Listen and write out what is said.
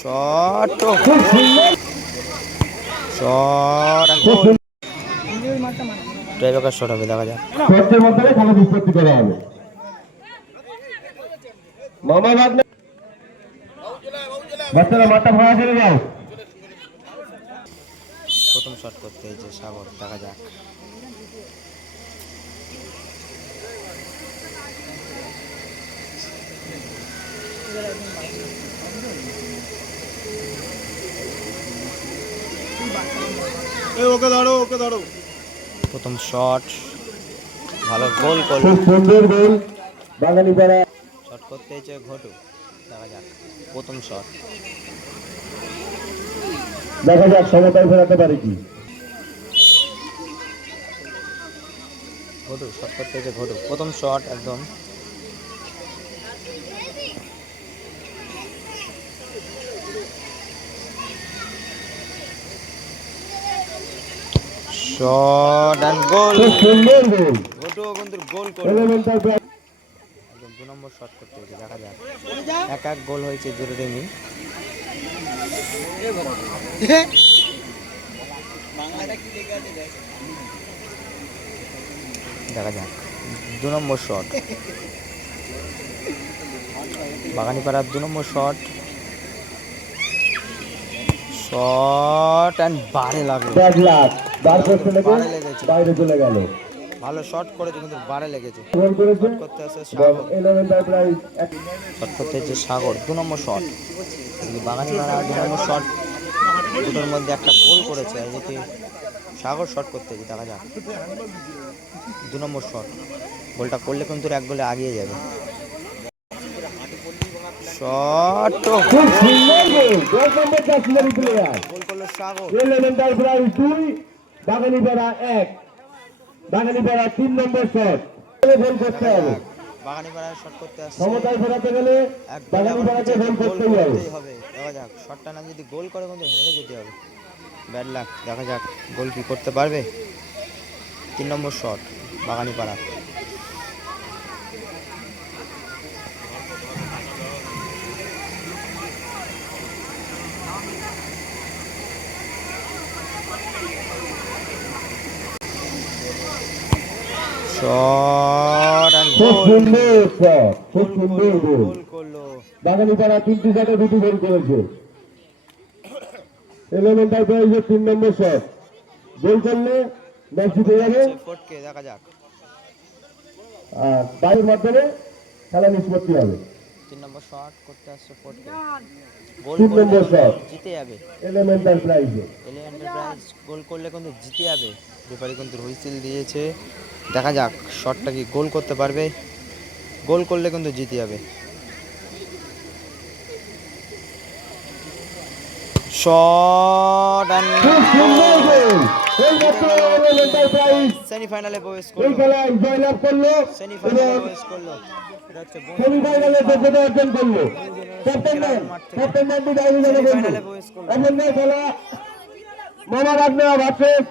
Shot shot goal. Driver shot হবে, দেখা যাক। শটের মাধ্যমে খেলা নিষ্পত্তি করা হবে। মামা ভাগ্নে বাচ্চারা মাথা ভাড়া করে যাও। প্রথম শট করতে হয়েছে সাগর, দেখা যাক। ওকে ধরো, ওকে ধরো। প্রথম শট ভালো, গোল করলো। খুব সুন্দর গোল বাঙালিপাড়া। শট করতে হয়েছে ঘটু, দেখা যাক। প্রথম শট, দেখা যাক সমতায় ফেরাতে পারে কি। ঘটু শট করতে হয়েছে ঘটু, প্রথম শট একদম। শট এন্ড গোল। খুব সুন্দর গোল। ঘটু বন্ধুর গোল করলো। এলিমেন্টাল প্রাইজ একদম 2 নম্বর শট করতে হয়েছে, দেখা যাক। এক এক গোল হয়েছে জোরেমি। দেখা যাক 2 নম্বর শট, বাগানিপাড়ার 2 নম্বর শট। শট এন্ড বারে লাগলো। ব্যাড লাক, বার করতে লেগে বারে লেগেছে, বাইরে চলে গেল। ভালো শট করেছে কিন্তু বারে লেগেছে। গোল করেছে শট করতে আসে সাগর, এলিমেন্টাল প্রাইজ। শট করতে হচ্ছে সাগর 2 নম্বর শট। বাগানিপাড়া 2 নম্বর শট, দুটোর মধ্যে একটা গোল করেছে। এদিকে সাগর শট করতে হয়েছে, দেখা যাক। 2 নম্বর শট, গোলটা করলে কিন্তু 1 গোলে আগিয়ে যাবে। শট খুব সুন্দর গোল। 10 নম্বর জার্সি প্লেয়ার। গোল করলো সাগর। Elemental prize 2, Bangalipara 1। বাঙালিপাড়া 3 নম্বর শট। গোল করতে হবে। বাগানিপাড়া শট করতে আসছে, সমতায় ফেরাতে গেলে বাঙালিপাড়াকে গোল করতেই হবে। দেখা যাক, শটটা না যদি গোল করে কিন্তু হেরে যেতে হবে। ব্যাড লাক, দেখা যাক গোল কি করতে পারবে। 3 নম্বর শট বাগানিপাড়া। শট এন্ড খুব গোল। সুন্দর শট, খুব সুন্দর গোল। গোল করলো। বাঙালিপাড়া 3টি শটে 2টি গোল করেছে। এলিমেন্টাল প্রাইজের 3 নম্বর শট। গোল করলে ম্যাচ জিতে যাবে। ফটকে, দেখা যাক। আর বাইরের মাধ্যমে খেলা নিষ্পত্তি হবে। 3 নম্বর শট করতে আসছে ফটকে, গোল 3 করলে নম্বর শট জিতে যাবে। এলিমেন্টাল প্রাইজে। এন্টারপ্রাইজ গোল করলে কিন্তু জিতে যাবে। রেফারি কিন্তু হুইসেল দিয়েছে, দেখা যাক শটটা কি গোল করতে পারবে। গোল করলে কিন্তু জিতে যাবে। শট এন্ড খুব সুন্দর গোল। এই মাত্র এলিমেন্টাল প্রাইজ সেমিফাইনালে প্রবেশ এই করলো। খেলায় জয়লাভ করলো সেমিফাইনালে এবং প্রবেশ করলো। এটা হচ্ছে সেমিফাইনালে যোগ্যতা অর্জন করলো। ক্যাপ্টেন ম্যান্ডি ডাইরি জানাবেন। সেমিফাইনালে প্রবেশ করলো। এখন খেলা মামা রাখবে ভার্সেস